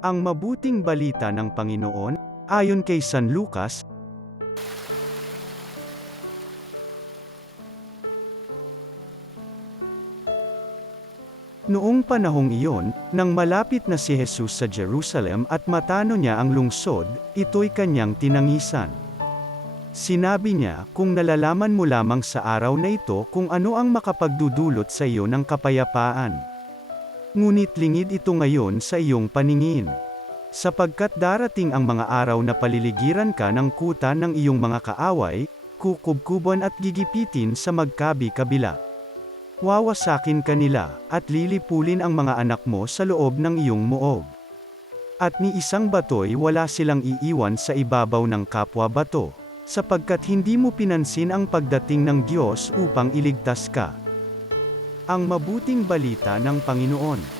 Ang mabuting balita ng Panginoon, ayon kay San Lucas. Noong panahong iyon, nang malapit na si Jesus sa Jerusalem at matano niya ang lungsod, ito'y kanyang tinangisan. Sinabi niya, kung nalalaman mo lamang sa araw na ito kung ano ang makapagdudulot sa iyo ng kapayapaan. Ngunit lingid ito ngayon sa iyong paningin. Sapagkat darating ang mga araw na paliligiran ka ng kuta ng iyong mga kaaway, kukubkuban at gigipitin sa magkabi-kabila. Wawasakin ka nila, at lilipulin ang mga anak mo sa loob ng iyong muog. At ni isang bato'y wala silang iiwan sa ibabaw ng kapwa bato, sapagkat hindi mo pinansin ang pagdating ng Diyos upang iligtas ka. Ang mabuting balita ng Panginoon.